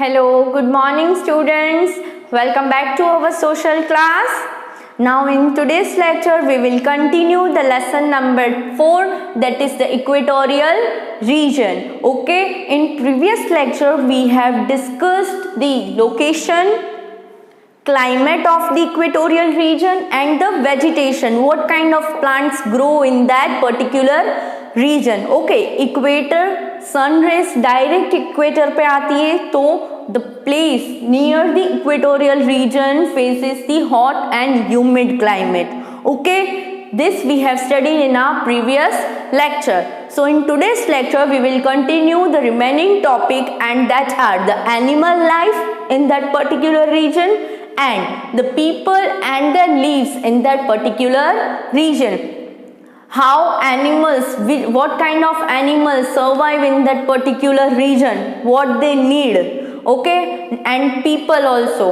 Hello, good morning students. Welcome back to our social class. Now in today's lecture we will continue the lesson number 4, that is the equatorial region. Okay, in previous lecture we have discussed the location, climate of the equatorial region and the vegetation, what kind of plants grow in that particular region. Okay, equator, sun rays direct equator पे आती है तो the place near the equatorial region faces the hot and humid climate. Okay, this we have studied in our previous lecture. So in today's lecture we will continue the remaining topic, and that are the animal life in that particular region and the people and their lives in that particular region. How animals, what kind of animals survive in that particular region, what they need. Okay, and people also.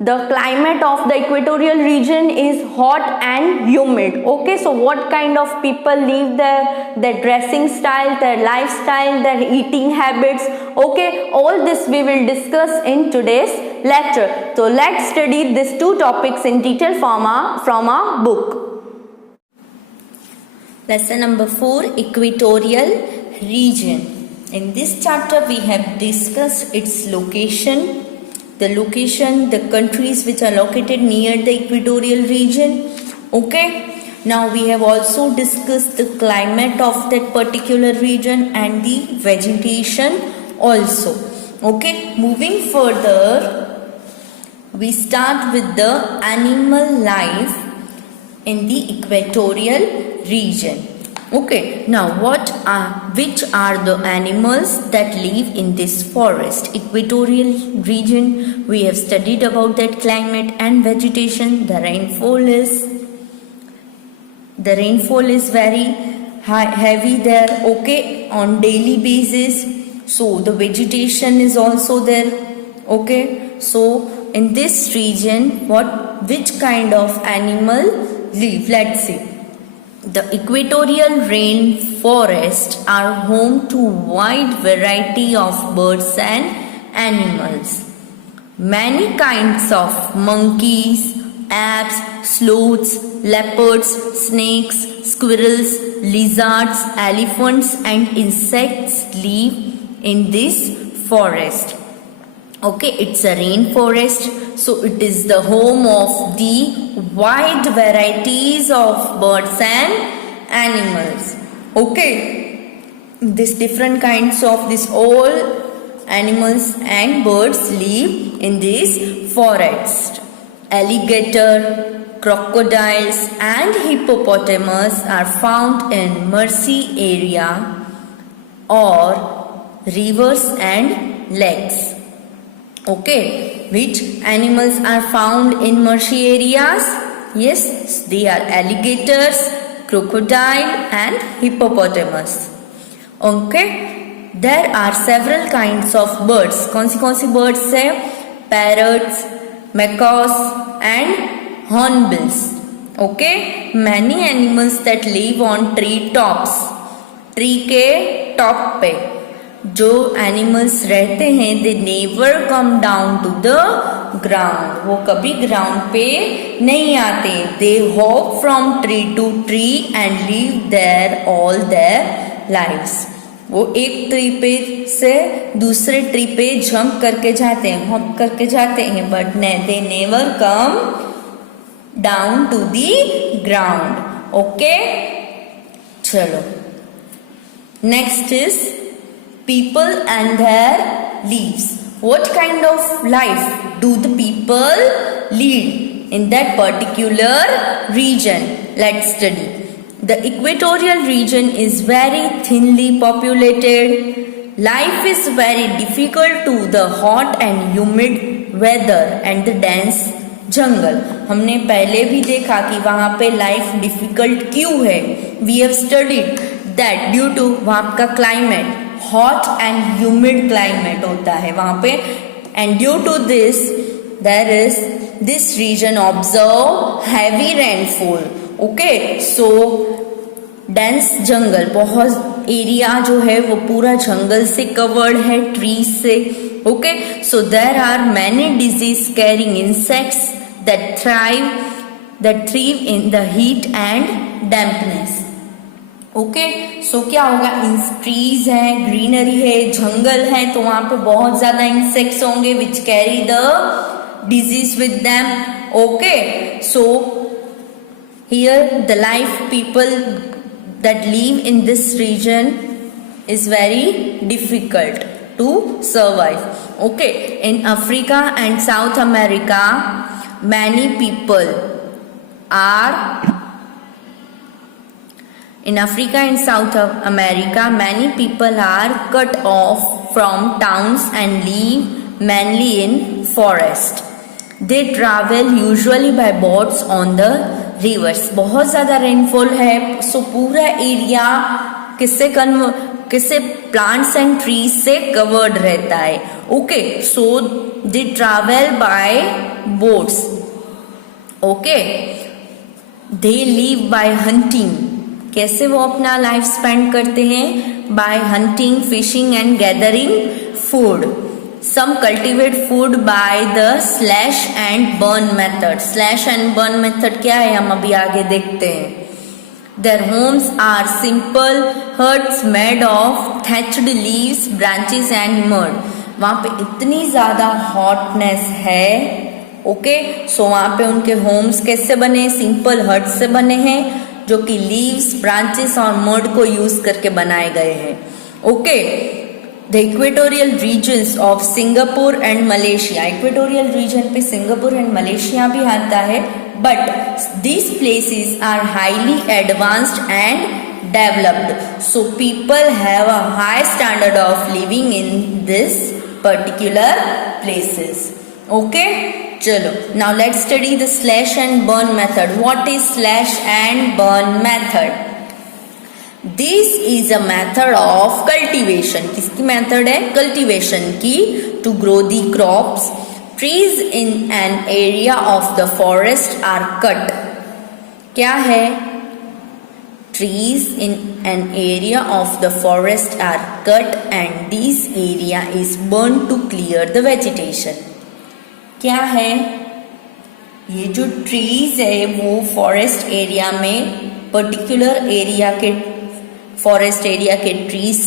The climate of the equatorial region is hot and humid. Okay, so what kind of people live there, their dressing style, their lifestyle, their eating habits. Okay, all this we will discuss in today's lecture. So let's study these two topics in detail from our book. Lesson number 4, equatorial region. In this chapter we have discussed its location, the countries which are located near the equatorial region. Okay, now we have also discussed the climate of that particular region and the vegetation also. Okay, moving further, we start with the animal life in the equatorial region. Okay, now which are the animals that live in this forest? Equatorial region, we have studied about that climate and vegetation. The rainfall is very heavy there, okay, on daily basis. So the vegetation is also there. Okay, so in this region which kind of animal live? Let's see. The equatorial rainforests are home to wide variety of birds and animals. Many kinds of monkeys, apes, sloths, leopards, snakes, squirrels, lizards, elephants and insects live in this forest. Okay, it's a rainforest, so it is the home of the wide varieties of birds and animals. Okay, this different kinds of this all animals and birds live in this forest. Alligator, crocodiles and hippopotamus are found in marshy area or rivers and lakes. Okay, which animals are found in marshy areas? Yes, they are alligators, crocodile and hippopotamus. Okay, there are several kinds of birds. कौन सी birds है? Parrots, macaws and hornbills. Okay, many animals that live on tree tops. Tree के top पे जो animals रहते हैं, they never come down to the ground, वो कभी ground पे नहीं आते. They hop from tree to tree and live there all their lives. वो एक ट्री पे से दूसरे ट्री पे जंप करके जाते हैं, हॉप करके जाते हैं, but they never come down to the ground. Okay, चलो next is people and their lives. What kind of life do the people lead in that particular region? Let's study. The equatorial region is very thinly populated. Life is very difficult to the hot and humid weather and the dense jungle. हमने पहले भी देखा कि वहाँ पे life difficult क्यों है. We have studied that due to वहाँ का climate hot and humid climate होता है वहां पे, and due to this there is this reason observe heavy rainfall. Okay, so dense jungle, बहुत एरिया जो है वो पूरा जंगल से कवर्ड है, ट्रीज से. Okay, so there are many disease carrying insects that thrive in the heat and dampness. Okay, so क्या होगा, ट्रीज है, ग्रीनरी है, जंगल है, तो वहां पे बहुत ज्यादा इंसेक्ट्स होंगे which carry the disease with them. Okay, so here the life people that live in this region is very difficult to survive. Okay, in Africa and South America many people are In Africa and South America, many people are cut off from towns and live mainly in forest. They travel usually by boats on the rivers. बहुत ज़्यादा rainfall है, सो पूरा area किससे plants and trees से covered रहता है. Okay, so they travel by boats. Okay, they live by hunting. कैसे वो अपना लाइफ स्पेंड करते हैं? By hunting, fishing and gathering food. Some cultivate food by the slash and burn method. Slash and burn method क्या है, हम अभी आगे देखते हैं. Their homes are simple huts made of thatched leaves, branches and mud. वहां पे इतनी ज्यादा हॉटनेस है. ओके, सो वहां पे उनके होम्स कैसे बने? सिंपल हट से बने हैं जो कि लीव्स, ब्रांचेस और मड को यूज करके बनाए गए हैं. Okay, the equatorial regions of Singapore and Malaysia. Equatorial region पे सिंगापुर एंड मलेशिया भी आता है, but these places are highly advanced and developed, so people have a high standard of living in this particular places. Okay, chalo, now let's study the slash and burn method. What is slash and burn method? This is a method of cultivation. किसकी method है? Cultivation की. to grow the crops. Trees in an area of the forest are cut. क्या है? Trees in an area of the forest are cut and this area is burned to clear the vegetation. क्या है? ये जो trees है वो forest area में, particular area के फॉरेस्ट एरिया के ट्रीज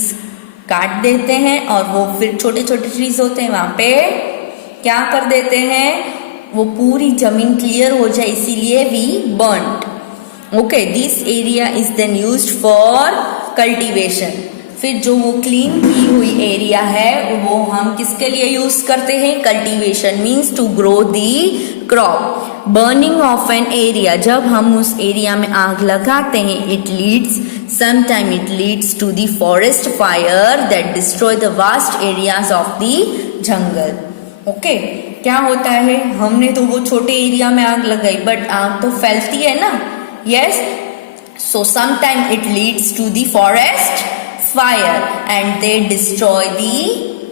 काट देते हैं और वो फिर छोटे छोटे ट्रीज होते हैं वहां पे क्या कर देते हैं, वो पूरी जमीन क्लियर हो जाए, इसीलिए we burned. Okay, this area is then used for cultivation. फिर जो वो क्लीन की हुई एरिया है वो हम किसके लिए यूज करते हैं? Cultivation means to grow the crop. Burning of an area, जब हम उस एरिया में आग लगाते हैं, it leads to the forest fire that destroy the vast areas of the jungle. Okay, क्या होता है, हमने तो वो छोटे एरिया में आग लगाई बट आग तो फैलती है ना. Yes, so sometime it leads to the forest fire and they destroy the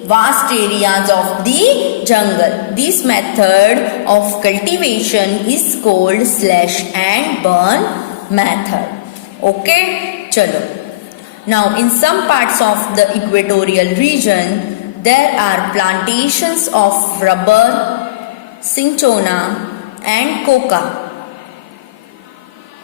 vast areas of the jungle. This method of cultivation is called slash and burn method. Okay, chalo. Now in some parts of the equatorial region there are plantations of rubber, cinchona and coca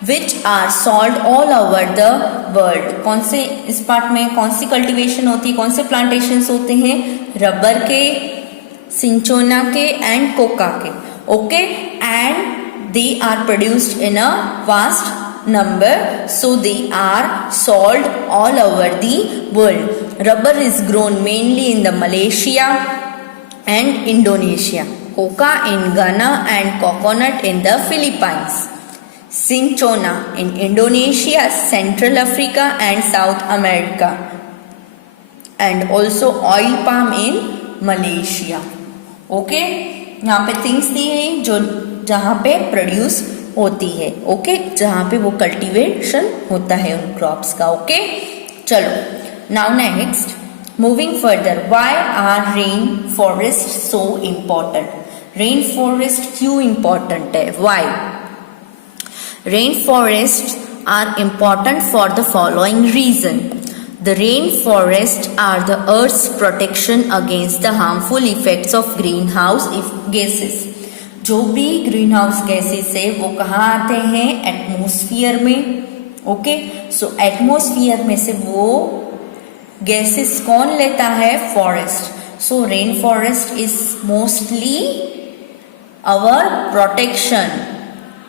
which are sold all over the world. कौन से इस part में कौन सी cultivation होती है, कौन से plantations होते हैं? रबर के, सिंचोना के एंड कोका के. Okay, and they are produced in a vast number, so they are sold all over the world. Rubber is grown mainly in the Malaysia and Indonesia, coca in Ghana and coconut in the Philippines. Cinchona in Indonesia, Central Africa and South America, and also oil palm in Malaysia. Okay, यहाँ पे things दी हैं जो जहाँ पे produce होती है. Okay, जहाँ पे वो कल्टीवेशन होता है उन क्रॉप्स का. ओके, चलो, now next moving further, why are rain forest so important? Rain forest क्यों इम्पोर्टेंट है? Why? Rainforests are important for the following reason. The rainforests are the Earth's protection against the harmful effects of greenhouse gases. जो भी green house gases है वो कहाँ आते हैं? Atmosphere में. ओके, सो एटमोस्फियर में से वो गैसेस कौन लेता है? Forest. So rain forest is mostly our protection.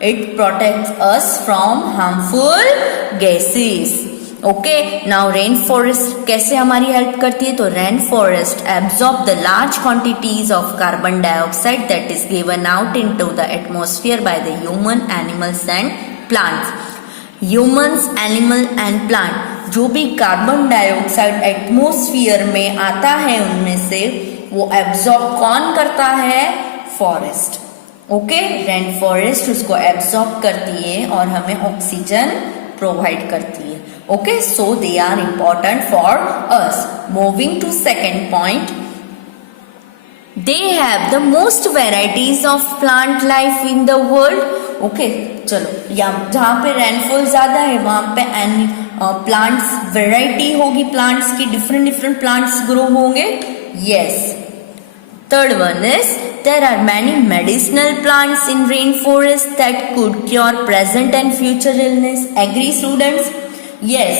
It protects us from harmful gases. Okay, now rain forest कैसे हमारी हेल्प करती है? तो rain forest absorb the large quantities of carbon dioxide that is given out into the atmosphere by the human, animals and plants. Humans, animal and plant, जो भी carbon dioxide atmosphere में आता है उनमें से वो एब्जॉर्ब कौन करता है? फॉरेस्ट. ओके, रेन फॉरेस्ट उसको एब्जॉर्ब करती है और हमें ऑक्सीजन प्रोवाइड करती है. Okay, so they are important for us. Moving to second point, they have the most varieties of plant life in the world. Okay, चलो यहाँ जहाँ पे रेनफॉल ज्यादा है वहां पे प्लांट्स वेराइटी होगी, प्लांट्स की डिफरेंट प्लांट्स ग्रो होंगे. Yes. Third one is there are many medicinal plants in rainforest that could cure present and future illness. Agree, students? Yes.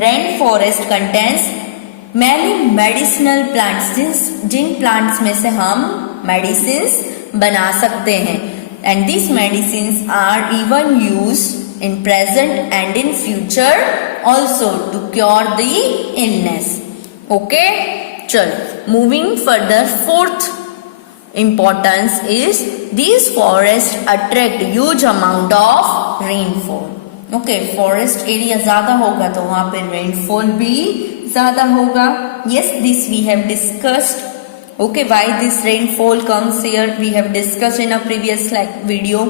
Rainforest contains many medicinal plants. Jin plants में से हम medicines बना सकते हैं. And these medicines are even used in present and in future also to cure the illness. Okay? चलो, moving further, fourth importance is these forests attract huge amount of rainfall. Okay, forest area ज्यादा होगा तो वहां पे rainfall भी ज्यादा होगा. Yes, this we have discussed. Okay, why this rainfall comes here we have discussed in a previous video.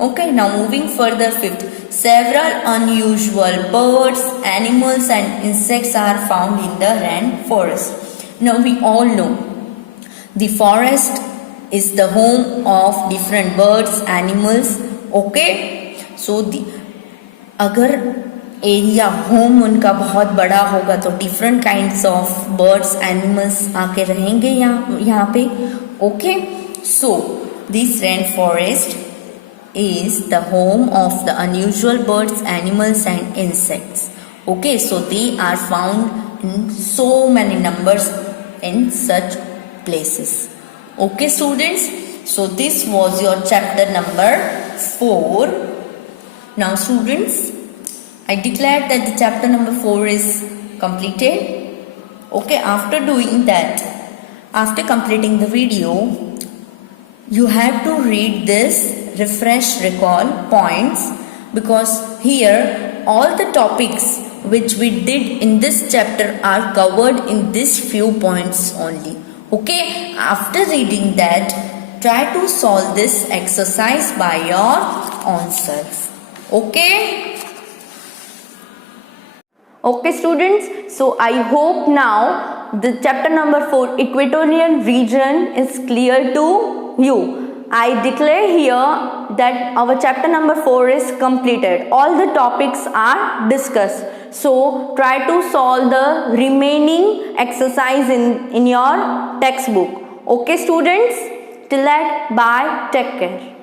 Okay, now moving further, fifth, several unusual birds, animals and insects are found in the rainforest. Now we all know the forest is the home of different birds, animals. Okay, so अगर area home उनका बहुत बड़ा होगा तो different kinds of birds, animals आके रहेंगे यहाँ पे. Okay, so this rain forest is the home of the unusual birds, animals and insects. Okay, so they are found in so many numbers in such places. Okay, students, so this was your chapter number 4. Now students, I declared that the chapter number 4 is completed. Okay, after doing that, after completing the video, you have to read this, refresh, recall points, because here all the topics which we did in this chapter are covered in these few points only. Okay, after reading that, try to solve this exercise by your own self. Okay? Okay students, so I hope now the chapter number 4 equatorial region is clear to you. I declare here that our chapter number 4 is completed. All the topics are discussed. So try to solve the remaining exercise in your textbook. Okay students, till that, bye, take care.